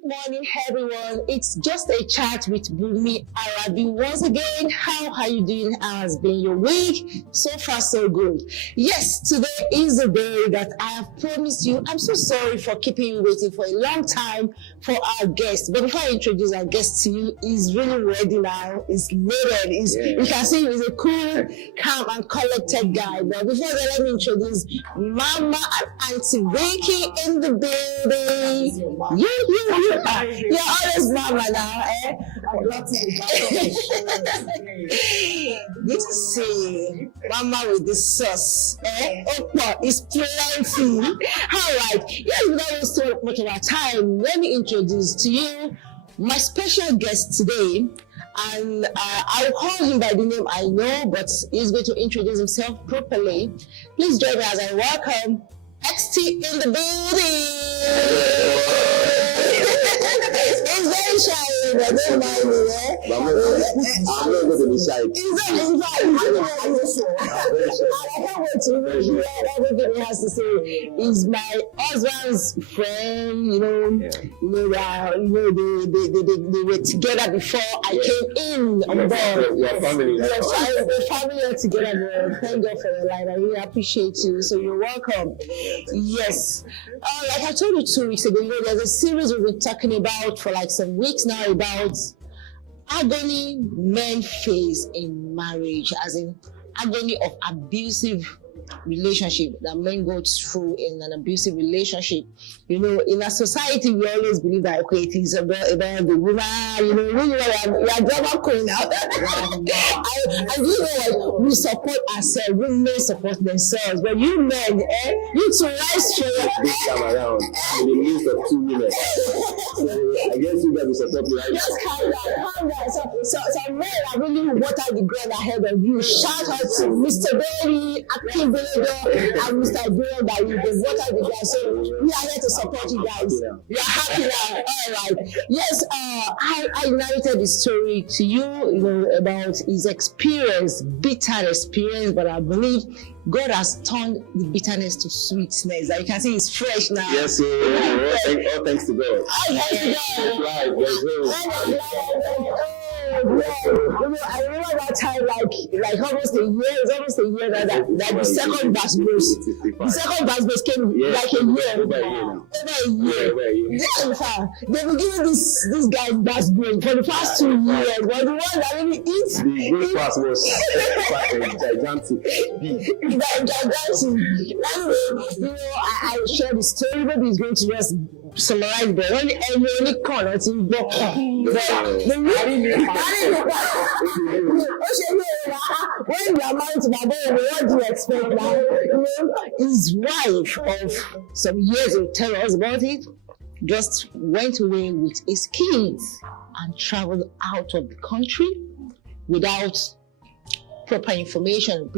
Good morning, everyone. It's just a chat with Bumi Arabi. Once again, how are you doing? How has been your week? So far, so good. Yes, today is the day that I have promised you. I'm so sorry for keeping you waiting for a long time for our guest. But before I introduce our guest to you, he's really ready now. He's loaded. You can see he's a cool, calm, and collected guy. But before that, let me introduce Mama and Auntie Vicky in the building. You're always Mama now, eh? Good to see Mama with the sauce, eh? Opa is plenty. Alright, yes, without wasting so much of our time, let me introduce to you my special guest today. And I'll call him by the name I know, but he's going to introduce himself properly. Please join me as I welcome XT in the building. He's very shy, but don't mind me, eh? I'm not going to be shy. He's not I can't wait to hear everything he has to say. He's my husband's friend, they were together before I came in on board. Your family. The family are together. Thank God for your life. I really appreciate you. So you're welcome. Yes. Like I told you 2 weeks ago, there's a series we've been talking about for like some weeks now about agony men face in marriage, as in agony of abusive relationship that men go through in an abusive relationship. In a society, we always believe that it is about the woman, really, we are drama queen out. And we support ourselves, we men support themselves, but you men, you to rise straight. This time around, in the midst of two women. So I guess you guys will support me. Just calm down. So men are really water the ground ahead of you. Shout out to Mr. Bailey, Active and Mr. Bill that you water the ground. So we are here to support you guys. We are happy now. All right. Yes, I narrated the story to you, about his experience, bitter experience, but I believe God has turned the bitterness to sweetness. Like you can see, it's fresh now. Yes, all thanks to God. All thanks to God. I remember that time, like almost a year. It's almost a year that the second bass burst. The second bass burst came like a year. Over a year. They've been giving this guy bass burst for the past 2 years. But the one that really eats. The good pass was gigantic. I share the story. Maybe he's going to just summarize, but when any corner it's in book. When you are married to my boy, what do you expect now? His wife of some years will tell us about it, just went away with his kids and traveled out of the country without proper information,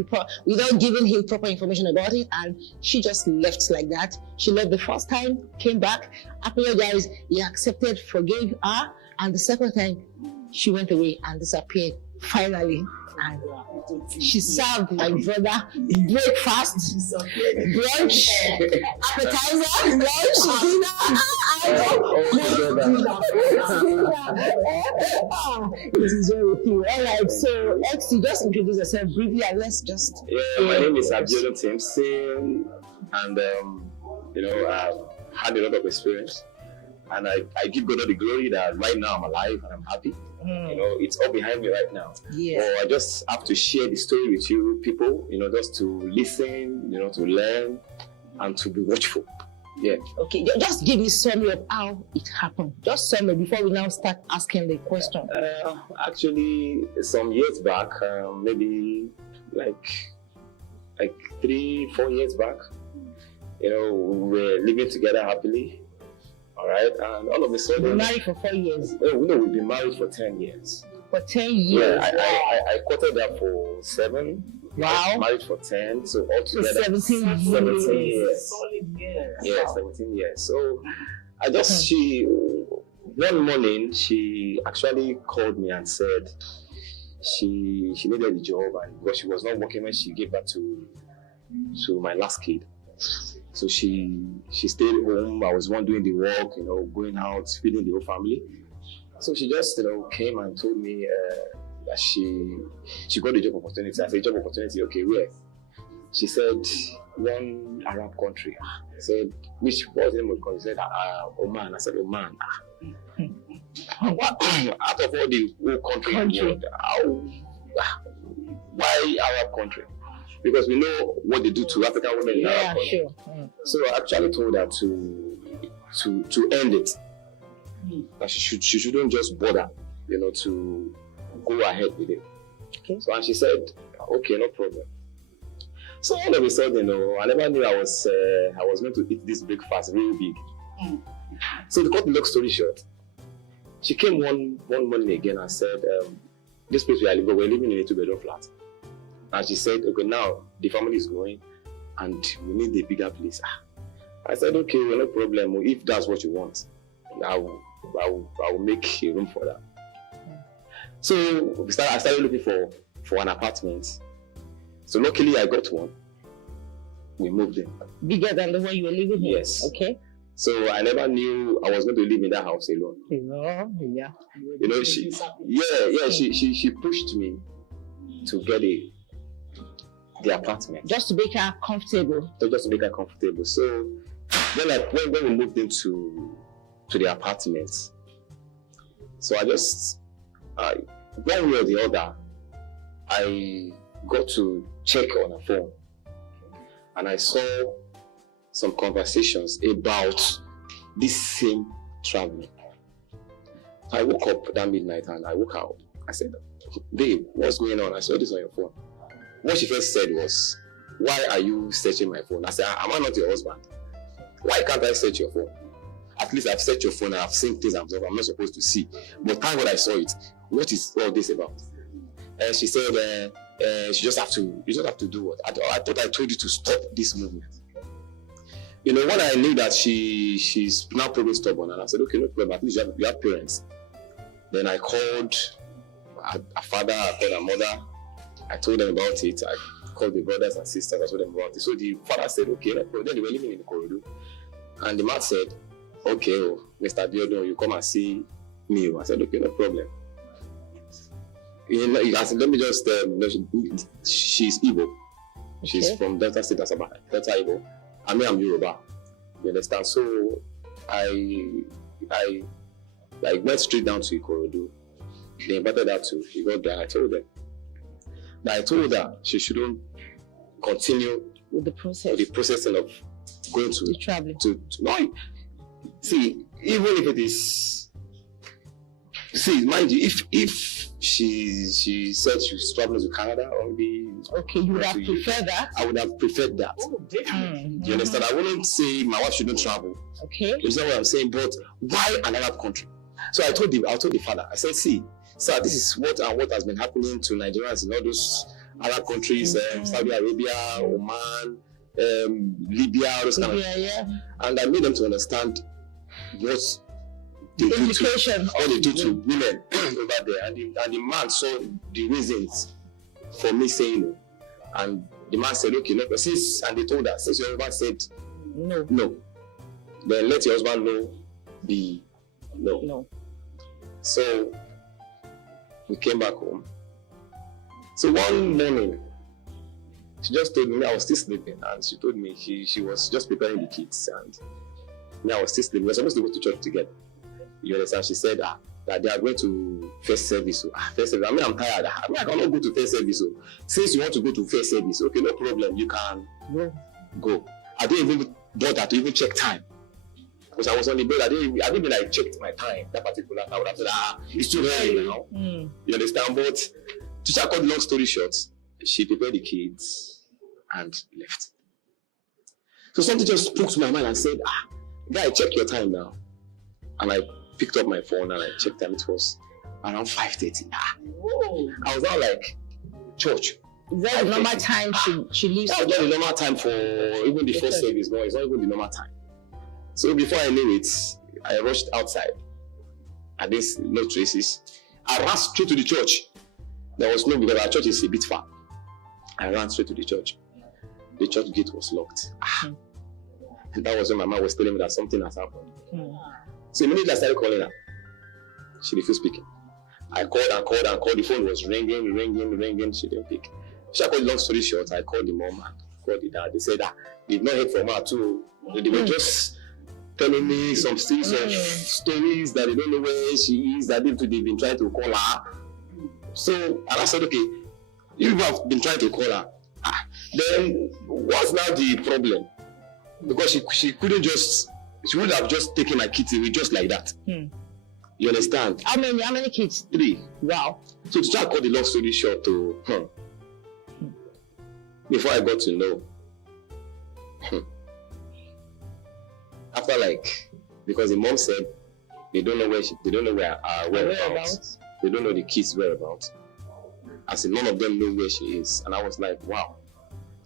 without giving him proper information about it, and she just left like that. She left the first time, came back, apologized, he accepted, forgave her, and the second time she went away and disappeared finally. And she served my brother breakfast, brunch, appetizer, lunch, dinner. It is very cool. All right, so XT, just introduce yourself briefly and let's just. My name is Abiodun Timson, and I've had a lot of experience, and I give God all the glory that right now I'm alive and I'm happy. It's all behind me right now. Yeah. So I just have to share the story with you people, just to listen, to learn and to be watchful. Yeah. Okay, just give me a summary of how it happened. Just summary before we now start asking the question. Actually, some years back, maybe like 3-4 years back, we were living together happily. All right, and all of a sudden, we've been married for 4 years. No, we've been married for 10 years. For 10 years. Yeah, I courted her for 7. Wow. Married for 10, so altogether 17 years. 17 years. Solid years. Yeah, 17 years. So I just one morning she actually called me and said she needed a job, and because she was not working when she gave birth to my last kid. So she stayed home. I was one doing the work, going out, feeding the whole family. So she just, came and told me that she got a job opportunity. I said, job opportunity, okay, where? She said, one Arab country. I said, what was the name of the country? She said, Oman. I said, Oman. What? Out of all the whole country in the world, why Arab country? Because we know what they do to African women in Arab country. Sure. So I actually told her to end it. That she shouldn't just bother, to go ahead with it. Okay. So and she said, okay, no problem. So all of a sudden, I never knew I was going to eat this breakfast real big. So to cut the long story short, she came one morning again and said, this place where I live, we're living in a 2-bedroom flat. And she said, okay, now the family is growing and we need a bigger place. I said, okay, well, no problem. If that's what you want, I will make a room for that. So I started looking for an apartment. So luckily I got one. We moved in. Bigger than the one you were living in? Yes. Okay. So I never knew I was going to live in that house alone. Yeah. She pushed me to get the apartment. Just to make her comfortable. So when we moved into the apartment, so one way or the other, I got to check on her phone and I saw some conversations about this same traveling. I woke up that midnight and I woke out. I said, babe, what's going on? I saw this on your phone. What she first said was, why are you searching my phone? I said, am I not your husband? Why can't I search your phone? At least I've searched your phone and I've seen things I'm not supposed to see. But thank God I saw it. What is all this about? And she said, you just have to do what? I thought I told you to stop this movement. When I knew that she's now probably stubborn, and I said, okay, no problem, at least you have parents. Then I called a father, I called a mother, I told them about it, I called the brothers and sisters, I told them about it. So the father said, okay, no problem. Then they were living in the corridor. And the man said, okay, Mr. Abiodun, you come and see me. I said, okay, no problem. I said, let me just, she's Igbo. She's from Delta State, Delta Igbo. I mean, I'm Yoruba. You understand? So I went straight down to Ikorodu. They invited her to. She got there. I told her she shouldn't continue with the processing of going to traveling. No, see, even if it is, mind you, if she said she was traveling to Canada or maybe. Okay, you would have preferred that? I would have preferred that. Oh, definitely. You understand? I wouldn't say my wife shouldn't travel. Okay. You understand what I'm saying? But why an Arab country? So I told the father, I said, see, sir, this is what has been happening to Nigerians in all those Arab countries, Saudi Arabia, Oman, Libya, those kind of things. Yeah. And I made them to understand what they do to women over there. And the man saw the reasons for me saying no. And the man said, okay, no, and they told us, since your husband said no, then let your husband know the no. So we came back home. So one morning, she just told me, I was still sleeping, and she told me she was just preparing the kids, and me, I was still sleeping. We were supposed to go to church together. You understand? She said that they are going to first service. First service. I mean, I'm tired. I cannot go to first service. Since you want to go to first service, okay, no problem. You can go. I didn't even bother to even check time. Because I was on the bed. I didn't even checked my time that particular time. I would have said, it's too early now. You understand? But to cut the long story short, she prepared the kids and left. So something just spoke to my mind and said, guy, check your time now. And I picked up my phone and I checked time. It was around 5:30. I was now like, church. Is that the normal time she leaves? That was not the normal time for even the first service. No, it's not even the normal time. So before I knew it, I rushed outside. And there's no traces. I ran straight to the church. There was no, because our church is a bit far. I ran straight to the church. The church gate was locked. And that was when my mom was telling me that something has happened. So immediately I started calling her. She refused speaking. I called and called and called. The phone was ringing. She didn't pick. So I called, long story short, I called the mom and called the dad. They said that they've not heard from her too. They were just telling me some series of stories that they don't know where she is, that they've been trying to call her. So, and I said, okay, you have been trying to call her. Then what's now the problem? Because she couldn't just, she would have just taken my kids away just like that. You understand? How many kids? 3. Wow. So to try to cut the long story short before I got to know, after because the mom said they don't know where they don't know where whereabouts. They don't know the kids' whereabouts. I said none of them know where she is, and I was like, wow.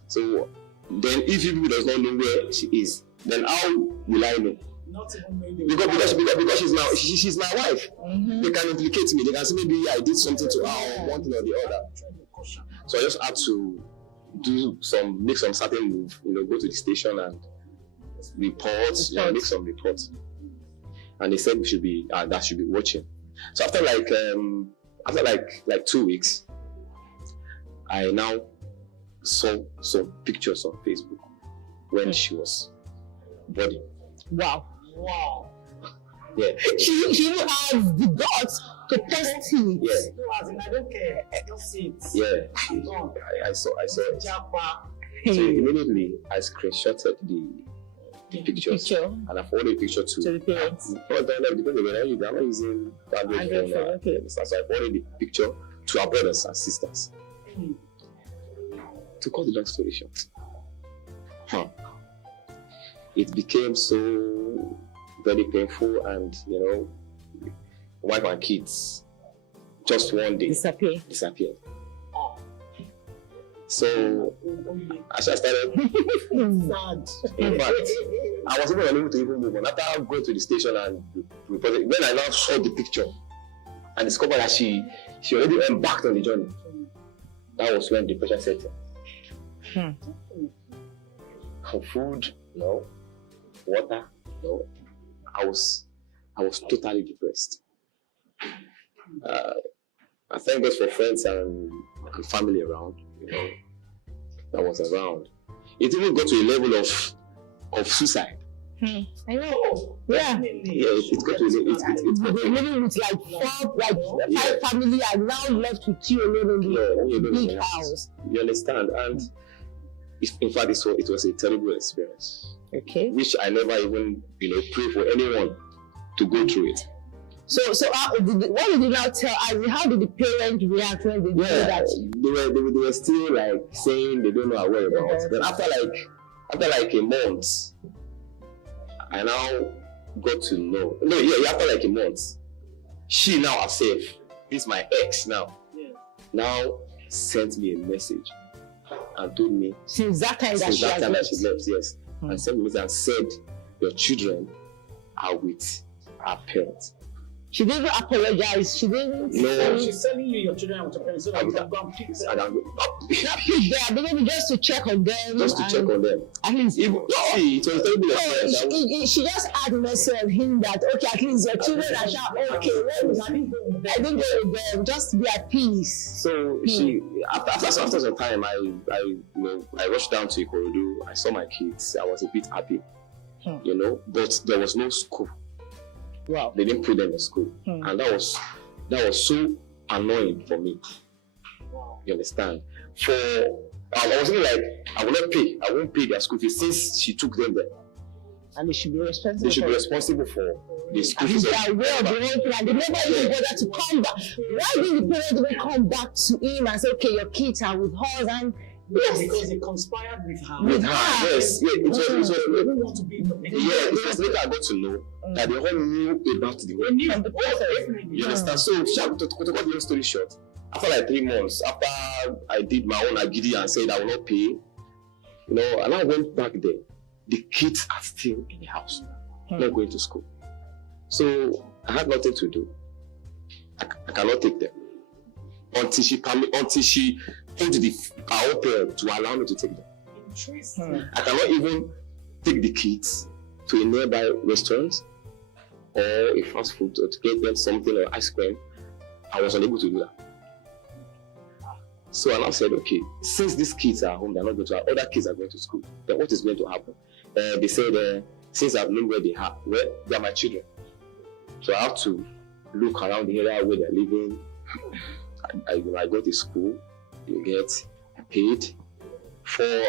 So then, if people does not know where she is, then how will I know? Not even maybe because she's my wife. They can implicate me. They can say maybe I did something to her or one thing or the other. So I just had to make some certain move. Go to the station and report. Make some reports. And they said we should be that should be watching. So after like 2 weeks, I now saw some pictures on Facebook when she was body. Wow. Yeah. She even has the guts to post it. Yeah. I don't care. Just see it. Yeah. I saw it. So immediately I screenshotted the pictures and I forwarded the picture to the parents. Because they're not using Android phone. Okay. So I forwarded the picture to our brothers and sisters. To cut the long story short, it became so very painful, and wife and kids just one day disappeared. So as I started, in fact, I was even unable to even move on. After going to the station and reporting, when I now saw the picture and discovered that she already embarked on the journey, that was when depression set in. Food, no. Water, no. I was totally depressed. I thank God for friends and family around, that was around. It even got to a level of suicide. I know. Yeah. It got to they're living with five family are now left with you alone in the big house. You understand? And in fact, it was a terrible experience. Okay. Which I never even pray for anyone to go through it. So what did you now tell? How did the parents react when they knew that? They were still saying they don't know our whereabouts. Then after a month, I now got to know. After a month, she now herself, this is my ex now sent me a message and told me since that time that she left, yes. And sent me and said your children are with our parents. She didn't apologize. She didn't. No. She's telling you your children are with your parents, so that you can go and pick them. Not pick them, maybe just to check on them. Just to check on them. At least. It was terrible experience. She just had message of him that at least your children are okay. I didn't go with them. Just to be at peace. So she after some time, I rushed down to Ikorodu. I saw my kids. I was a bit happy, but there was no school. Wow. They didn't put them in school, and that was so annoying for me. Wow. You understand? I was thinking I will not pay. I won't pay their school fees since she took them there. And they should be responsible. They should be responsible for the school fees. They never even bother to come back. Why did the parents even come back to him and say, okay, your kids are with us and yes, because they conspired with her. Yes. Yeah, it was. They don't want to be in the it was later I got to know that they all knew about the whole. You understand? So to cut the long story short, after 3 months, after I did my own agony and said I will not pay, and I went back there. The kids are still in the house, not going to school. So I had nothing to do. I cannot take them until she told our parents to allow me to take them. I cannot even take the kids to a nearby restaurant or a fast food or to get them something or ice cream. I was unable to do that. So I now said, okay, since these kids are home, they're not going to, other kids are going to school, then what is going to happen? They said, since I've known where they are my children. So I have to look around the area where they're living. I go to school, you get paid for,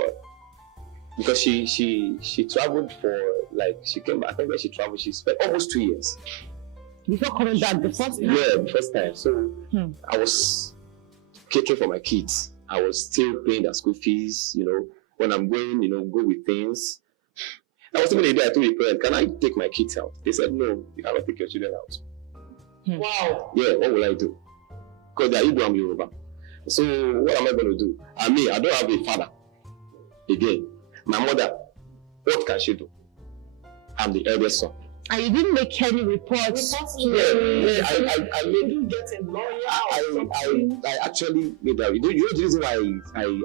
because she traveled for, like, she came back, I think when she traveled, she spent almost 2 years. Before coming back the first time? Yeah, the first time. So I was catering for my kids. I was still paying their school fees, when I'm going, go with things. I was even the day I told the parent, can I take my kids out? They said, no, you cannot take your children out. Wow. Yeah, what will I do? Because they are Igbo and Yoruba. So what am I going to do? I don't have a father. Again, my mother, what can she do? I'm the eldest son. And you didn't make any reports? I actually made that. You know the reason why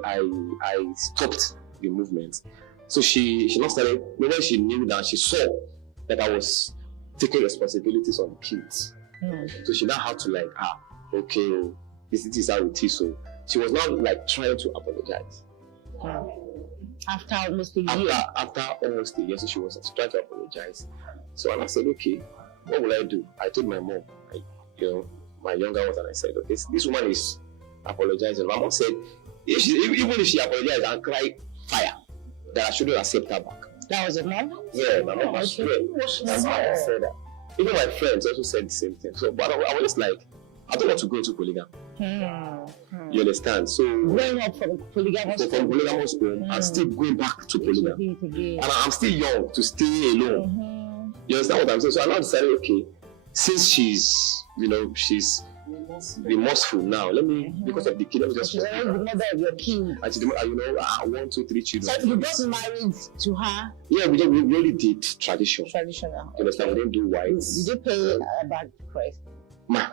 I stopped the movement. So she now started, when she knew that, she saw that I was taking responsibilities on the kids. So she now had to okay, this is how it is. So she was now trying to apologize. After almost a year. After almost a year, so she was trying to apologize. So I said, okay, what will I do? I told my mom, my younger ones, and I said, okay, this woman is apologizing. My mom said, even if she apologized and cried fire, that I shouldn't accept her back. That was your mom? Yeah, my mom was said that. Even my friends also said the same thing. So, but I was just like, I don't want to go into polygamy. You understand? So growing up from polygamous home and still going back to polygamy. And I'm still young to stay alone. You understand what I'm saying? So I now decided, okay, since she's remorseful now, let me, because of the kid, let me just. She's the mother of your kid. And 1, 2, 3 children. So you got married to her? Yeah, we really did traditional. Traditional. You understand? We didn't do whites. Did you pay back the price? Ma,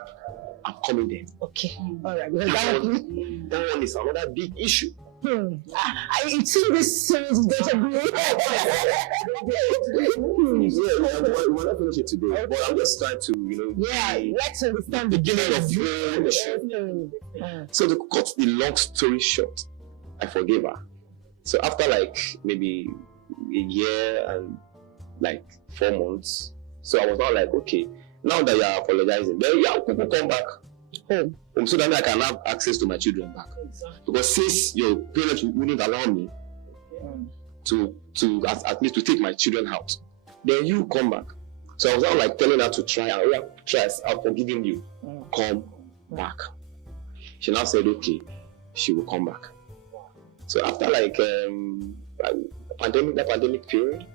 I'm coming there. Okay. All right. That one is another big issue. I see this series database. We're not finishing today, but I'm just trying to, let's understand the beginning of the issue. So to cut the long story short, I forgave her. So after maybe a year and 4 months, so I was now okay, now that you are apologizing, then people come back home so that I can have access to my children back. Because since your parents wouldn't allow me to at least to take my children out, then you come back. So I was now telling her to try, I'm forgiving you. Come back. She now said, okay, she will come back. So after the pandemic period,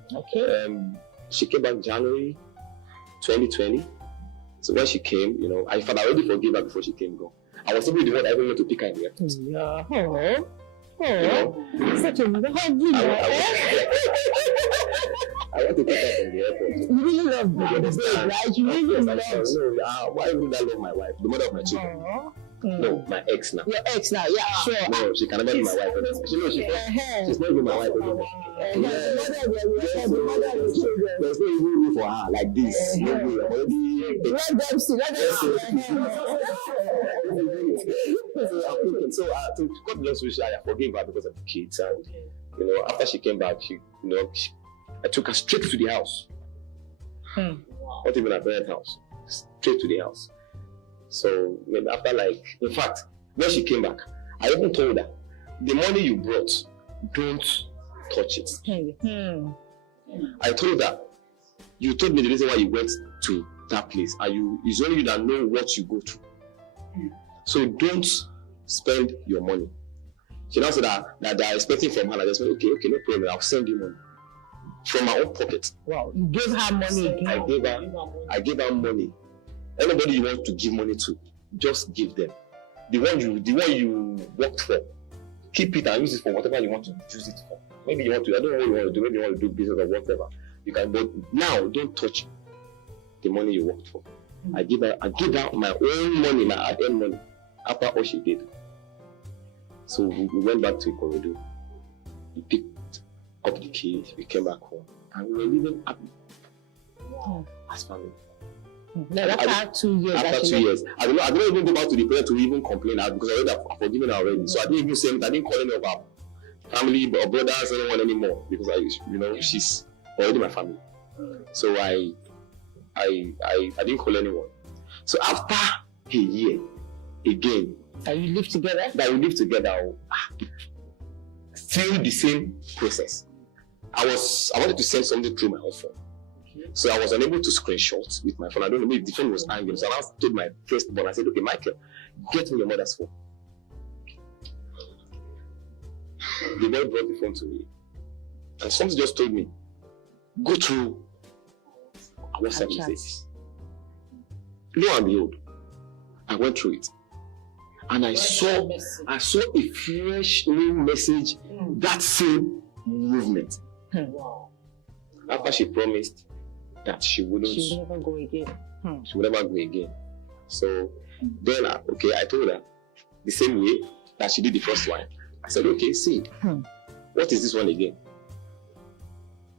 she came back January 2020. So when she came, I already forgave her before she came. I was even the one I went to pick her in the airport. Such a lovely. I want to pick her from the airport. You really love the right? You really love. Why would I love my wife, the mother of my children? No, my ex now. Your ex now, yeah, sure. No, she can never be my wife anymore. She's not even my wife anymore. There's no even room for her like this. Let them see. So to cut the long story short, I forgave her because of the kids, and after she came back, I took her straight to the house. Not even her parents' house, straight to the house. So maybe after in fact, when she came back, I even told her, the money you brought, don't touch it. I told her, you told me the reason why you went to that place, and it's only you that know what you go through. So don't spend your money. She now said that they are expecting from her. I just said, okay, no problem. I'll send you money from my own pocket. Wow, you gave her money again. I gave her money. Anybody you want to give money to, just give them. The one you worked for, keep it and use it for whatever you want to use it for. Maybe you want to, I don't know what you want to do, maybe you want to do business or whatever. You can, but now don't touch the money you worked for. I give her my own money, my hard-earned money, after all she did. So we went back to Ikorodu. We picked up the kids, we came back home, and we were living happy as family. Then after 2 years. After 2 years, I don't even go back to the parent to even complain out because I've forgiven her already. So I didn't even say anything. I didn't call any of our family or brothers, anyone anymore because she's already my family. So I didn't call anyone. So after a year, again. That you live together? Still the same process. I wanted to send something through my own phone. So I was unable to screenshot with my phone. I don't know, maybe the phone was angry. So I told my firstborn, I said, okay, Michael, get me your mother's phone. The boy brought the phone to me. And something just told me, go through our WhatsApp messages. Lo and behold, I went through it. And I saw a fresh new message, that same movement. Wow. After she promised that she would never go again. She would never go again. So then, I told her the same way that she did the first one. I said, okay, see, what is this one again?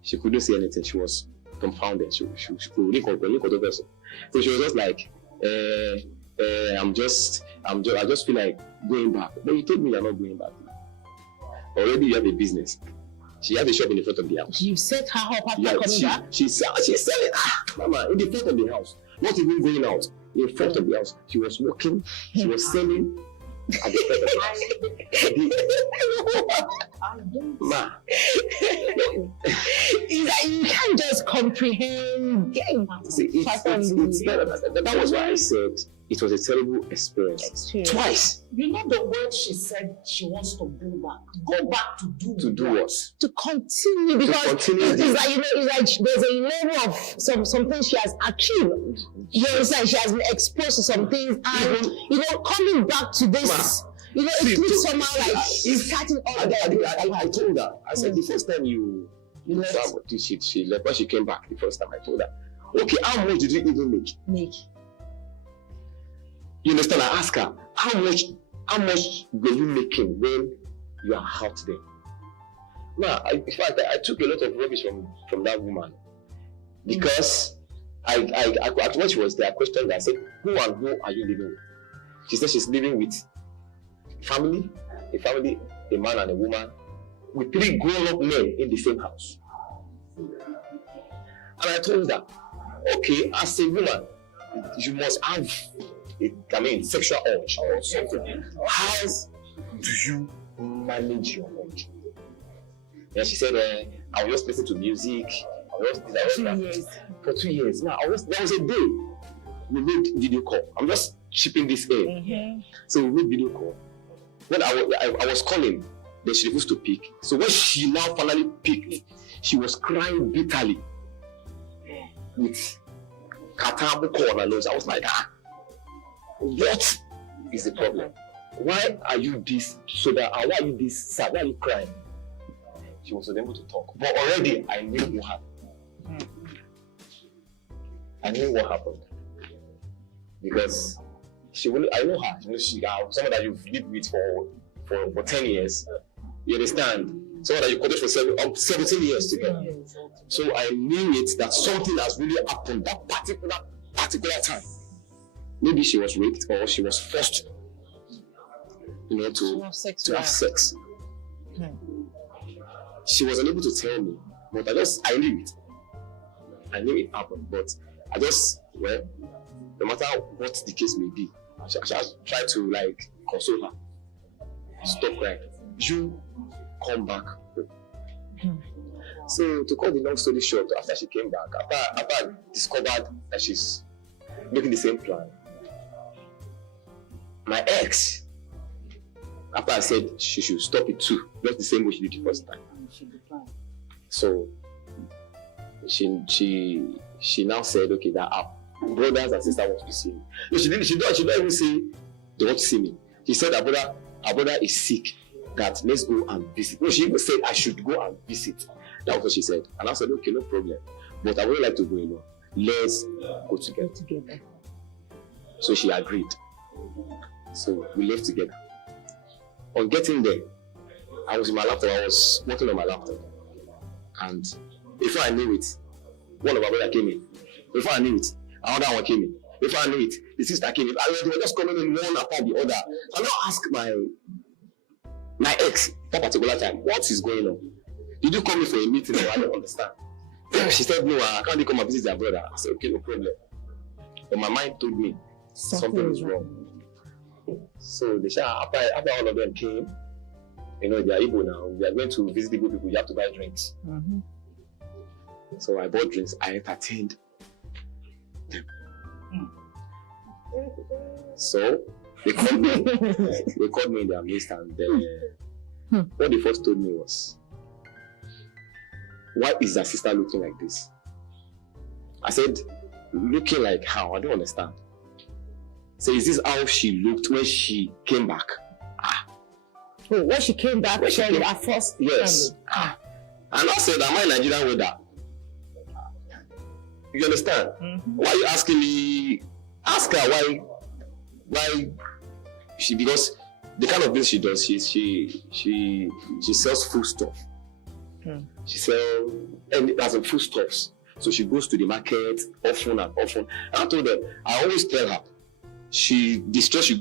She couldn't say anything. She was confounded. She couldn't comprehend. So she was just like, I just feel like going back. But you told me you're not going back. Already you have a business. She has a shop in the front of the house. You set her up after coming back? She's selling. Mama, in the front of the house. Not even going out. In front of the house. She was working. She was selling at the front of the house. Ma. You can't just comprehend. See, that was why I said it was a terrible experience. Twice. You know the word she said she wants to go back. Go back to do what? To continue, because it's like, it's like there's a level of some things she has achieved. You understand? She has been exposed to some things, and coming back to this, it looks somehow like she's starting all over. I told her. I said the first time you left, she left. When she came back the first time, I told her, okay, how much did you even make? You understand? I asked her, how much were you making when you are out there? Now, in fact, I took a lot of rubbish from that woman because when she was there, I questioned her. I said, who are you living with? She said she's living with a man and a woman, with 3 grown-up men in the same house. And I told her, okay, as a woman, you must have sexual urge or something. How do you manage your urge? And she said, I will just listen to music. For 2 years. Now, there was a day we made video call. I'm just chipping this in. So we made video call. When I was calling, then she refused to pick. So when she now finally picked, she was crying bitterly with katabu call on her nose. I was like, what is the problem? Why are you this soda? Why are you this sad? Why are you crying? She was unable to talk. But already I knew what happened. I knew what happened. Because I know her. Someone that you've lived with for 10 years. You understand? Someone that you courted for 17 years together. So I knew it that something has really happened that particular time. Maybe she was raped or she was forced, to have sex. She was unable to tell me, but I knew it. I knew it happened, but no matter what the case may be, I shall try to console her. Stop crying. You come back home. So to cut the long story short, after she came back, after I discovered that she's making the same plan, my ex, after I said she should stop it too, just the same way she did the first time. So she now said, okay, that our brothers and sisters want to see me. No, she don't even say they want to see me. She said our brother is sick, that let's go and visit. No, she even said I should go and visit. That was what she said. And I said, okay, no problem. But I would like to go alone. Let's go together. So she agreed. So we left together. On getting there, I was in my laptop. I was working on my laptop. And before I knew it, one of my brothers came in. Before I knew it, another one came in. Before I knew it, the sister came in. And they were just coming in one after the other. I now ask my ex that particular time, what is going on? Did you come in for a meeting? I don't understand. She said, no, I can't come and visit their brother. I said, okay, no problem. But my mind told me something is wrong. So they said, after all of them came, they are Igbo now. We are going to visit Igbo people. You have to buy drinks. Mm-hmm. So I bought drinks. I entertained them. So they called me. They called me in their midst, and what they first told me was, "Why is their sister looking like this?" I said, "Looking like how? I don't understand." So is this how she looked when she came back? Oh, when she came back, when she came at first. Yes. And I said, "Am I Nigerian with that?" You understand? Mm-hmm. Why are you asking me? Ask her why she, because the kind of things she does, she sells food stuff. She sells, and as in food stuffs. So she goes to the market often and often. And I told her, I always tell her, the stress she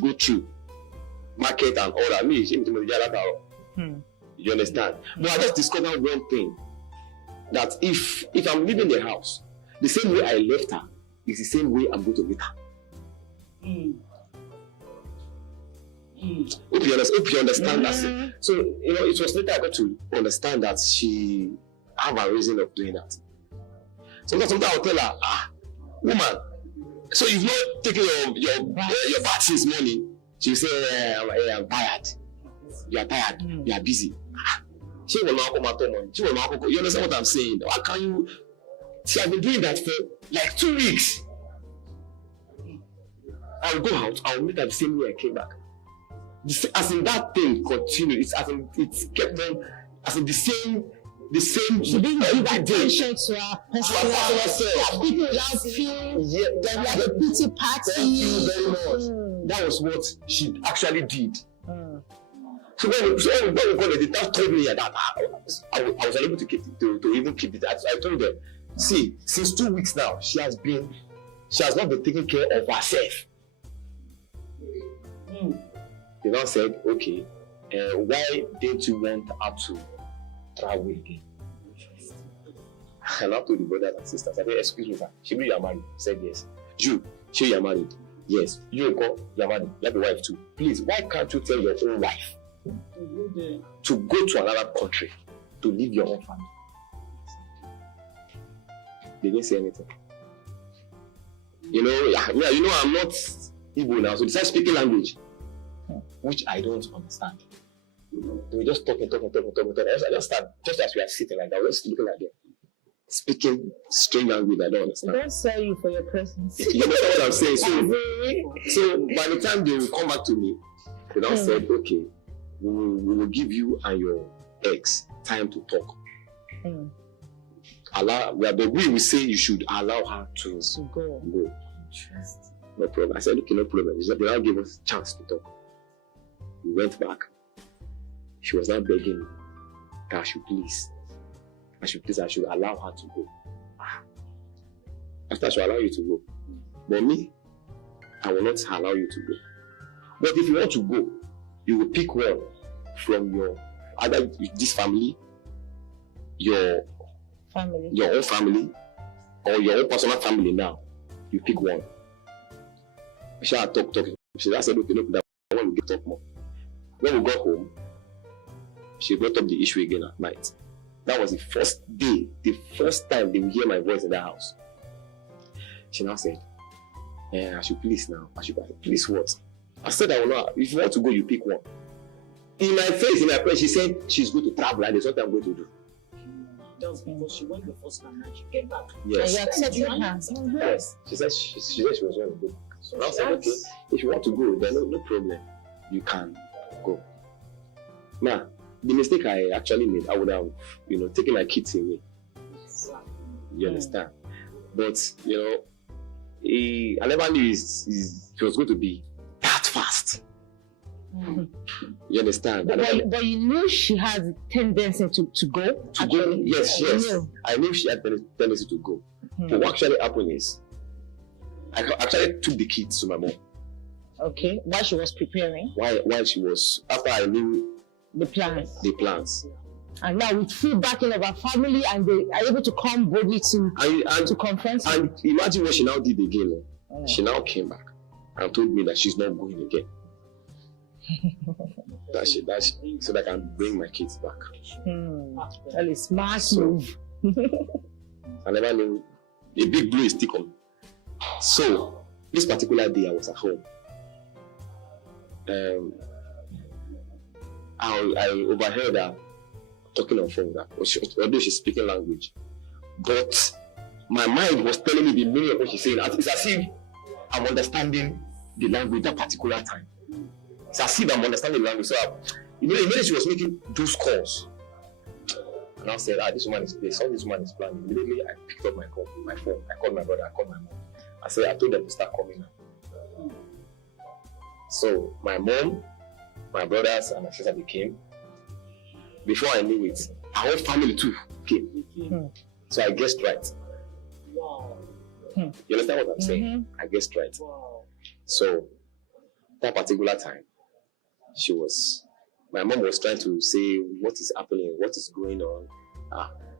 go through market and all that. You understand? But I just discovered one thing, that if I'm leaving the house, the same way I left her is the same way I'm going to meet her. Hope you understand that. So, it was later I got to understand that she have a reason of doing that. Sometimes I'll tell her, woman, so you've not taken your bath since morning. She'll say, I'm tired. You are tired. You are busy. She will not come at all. She will not come. You understand what I'm saying? Why can't you? See, I've been doing that for like 2 weeks. I'll go out, I'll meet her the same way I came back. As in that thing continued, it's kept on, as in the same. She didn't give attention to her personal self. People without feeling they had a pity party. Thank you very much. That was what she actually did. So when we got it, that told me that I was unable to even keep it. I told them, see, since 2 weeks now, she has not been taking care of herself. They now said, okay, why didn't you want her to travel again? And I told the brothers and sisters, I said, excuse me, sir, she you are married? I said, yes. You are married? Yes. You are married? You have a wife too. Please, why can't you tell your own wife to go to another country to leave your own family? They didn't say anything. I'm not Igbo now, so they start speaking language which I don't understand. They were just talking. I just start, just as we are sitting like that, we're just looking at them, speaking strange language I don't understand. They don't sell you for your presence. You know what I'm saying? So by the time they will come back to me, they now said, okay, we will give you and your ex time to talk. We will say you should allow her to go. No problem. I said, okay, no problem. They now give us a chance to talk. We went back. She was now begging me that I should allow her to go. After I should allow you to go. But me, I will not allow you to go. But if you want to go, you will pick one from either this family, your own family, or your own personal family now. You pick one. She had talking. She said, okay, no, that one will get talk more. When we got home, she brought up the issue again at night. That was the first time they would hear my voice in that house. She now said, I should please now. Please what? I said, I will not. If you want to go, you pick one. In my face, in my prayer, she said she's going to travel and there's what I'm going to do. That's because she went the first time and she came back. Yes. And you accepted her. Yes. She said she was going to go. So I said, okay, if you want to go, then no problem. You can go. Now, the mistake I actually made, I would have, taken my kids away. You understand? But, I never knew it was going to be that fast. You understand? But you knew she had tendency to go? To go? Yes. I knew she had tendency to go. But what actually happened is, I actually took the kids to my mom. Okay, while she was preparing? While she was, after I knew the plans. And now with full backing of her family, and they are able to come boldly to conference. And imagine what she now did again. She now came back and told me that she's not going again. So that I can bring my kids back. That is smart move. I never knew a big blue is still coming. So this particular day I was at home. I overheard her talking on phone, although she's speaking language, but my mind was telling me the meaning of what she's saying. It's as if I'm understanding the language that particular time. It's as if I'm understanding the language. So immediately she was making those calls, and I said, this woman is planning. Immediately I picked up my phone. I called my brother. I called my mom. I told them to start coming now. So my mom, my brothers, and my sister, they came. Before I knew it, our whole family too came. So I guessed right. Wow. You understand what I'm saying? I guessed right. Wow. So that particular time, my mom was trying to say what is happening, what is going on,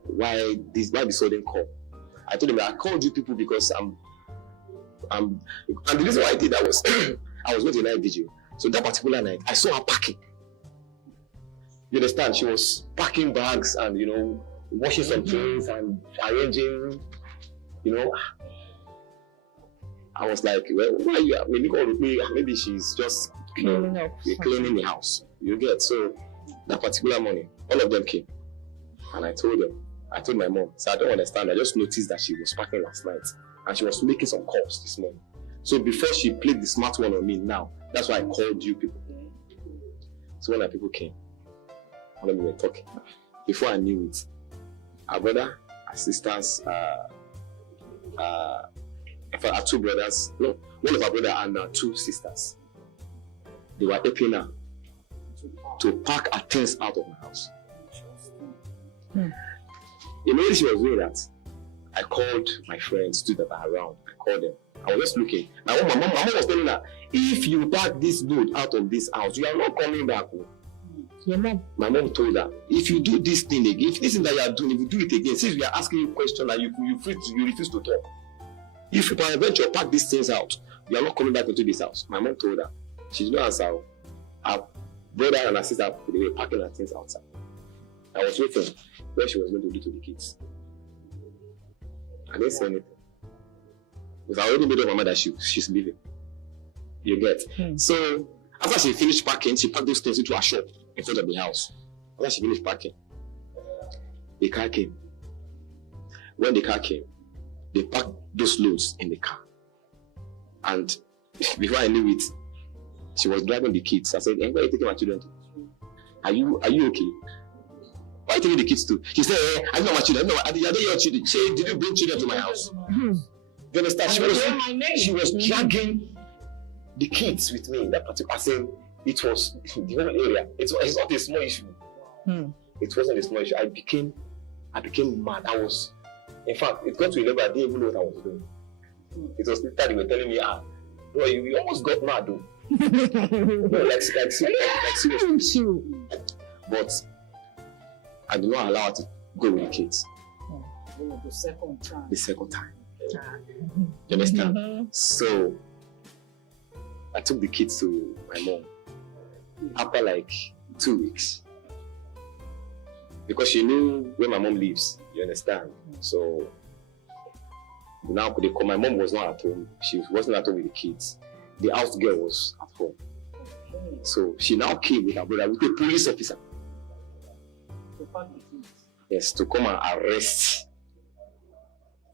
why this sudden call. I told them that I called you people because and the reason why I did that was I was watching a night video. So that particular night, I saw her packing. You understand? She was packing bags and washing some things and arranging. I was like, well, why are you? Maybe she's just cleaning the house. You get? So that particular morning, all of them came, and I told my mom, so I don't understand. I just noticed that she was packing last night, and she was making some calls this morning. So before she played the smart one on me now, that's why I called you people. So when the people came, when we were talking, before I knew it, our brother, our sisters, our two brothers, no, one of our brothers and our two sisters, they were helping her to pack her things out of my house. Immediately she was doing that, I called my friends too that are around. I called them. I was just looking. My mom was telling her, if you pack this load out of this house, you are not coming back. Your mom? My mom told her, if you do this thing again, if this thing that you are doing, if you do it again, since we are asking you a question and you refuse to talk, if you peradventure pack these things out, you are not coming back into this house. My mom told her. She did not answer. Her brother and her sister, they were packing her things outside. I was waiting what she was going to do to the kids. I didn't say anything. Because I already made up my mind that she's leaving. You get? So after she finished packing, she packed those things into her shop in front of the house. After she finished packing, the car came. When the car came, they packed those loads in the car. And before I knew it, she was driving the kids. I said, where are you taking my children to? Are you okay? Why are you taking the kids to? She said, I know my children. No, are they your children? She said, did you bring children to my house? You understand? She was dragging the kids with me in that particular. I said, it was the whole area. It's not a small issue. It wasn't a small issue. I became mad. In fact, it got to a level I didn't even know what I was doing. It was later they were telling me, bro, you almost got mad, though. No, like seriously. But I did not allow her to go with the kids. The second time. You understand? So I took the kids to my mom after like 2 weeks. Because she knew where my mom lives, you understand? So now could they come? My mom was not at home. She wasn't at home with the kids. The house girl was at home. So she now came with her brother, with a police officer. Yes, to come and arrest.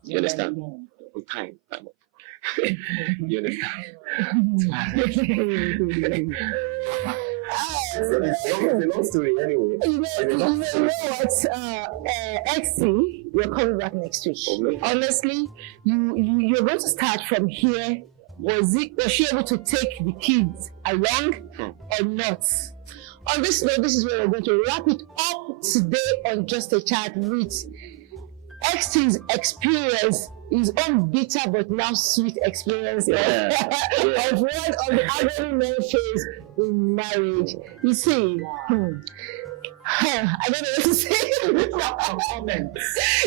You understand? On time. You understand? It's a long story anyway. You know what, XC, you're coming back next week. Honestly, you're going to start from here Was she able to take the kids along or not? On this note, this is where we're going to wrap it up today on Just a Chat with XT's experience, his own bitter but now sweet experience of one of the agony men face in marriage. You see, I don't know what to say.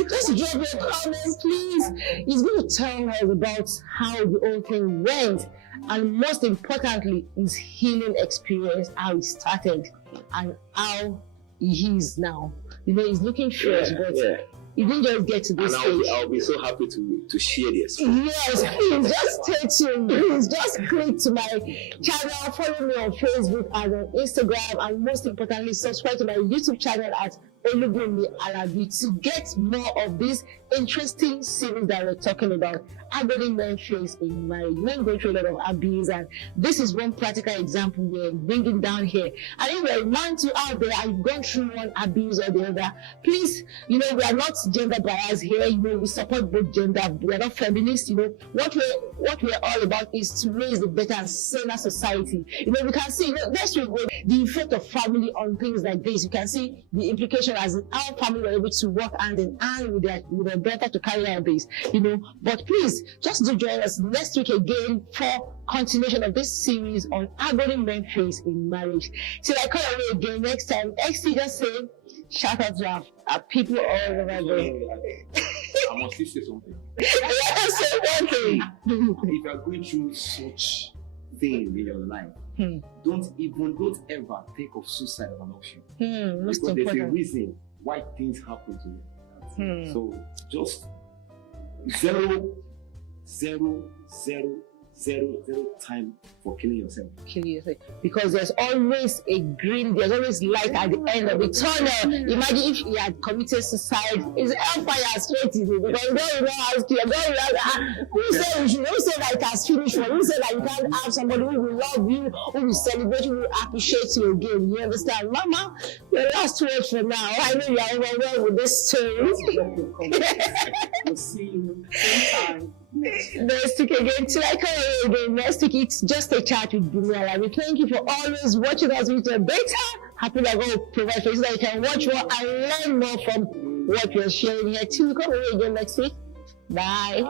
Just drop your comments, please. He's going to tell us about how the whole thing went, and most importantly, his healing experience, how he started and how he is now. You know, he's looking fresh, but you didn't just get to this stage. I'll be so happy to share this. Yes, please just stay tuned. Please just click to my channel, follow me on Facebook and on Instagram, and most importantly, subscribe to my YouTube channel at Olubunmi Alabi to get more of this interesting series that we're talking about. Agony men face in marriage. Men go through a lot of abuse, and this is one practical example we're bringing down here. And if you're a man too out there and you've gone through one abuse or the other, please, you know, we are not gender biased here. You know, we support both gender. We are not feminists. You know, what we're all about is to raise a better and saner society. You know, we can see, you know, next week the effect of family on things like this. You can see the implication as our family were able to work hand in hand with their daughter to carry out this. You know, but please just do join us next week again for continuation of this series on agony men face in marriage. Till I come away again next time, XT just say shout out to our people all over the world. I must say something. Say one thing. If you are going through such thing in your life, don't ever think of suicide as an option. Because there's a reason why things happen to you. So just 0 time for killing yourself. Because there's always light at the end of the tunnel. Imagine if he had committed suicide, it's hellfire straight in it. Because you don't know how to kill. Who say that it has finished for you? Who say that you can't have somebody who will love you, who will celebrate you, who will appreciate you again? You understand? Mama, your last word for now. I know you are overwhelmed with this story. We'll see you sometime. Next week again, till I come again next week, it's Just a Chat with Bumela. We thank you for always watching us with your data. Happy that God will provide for you so that you can watch more and learn more from what we're sharing here. Till we come again next week. Bye.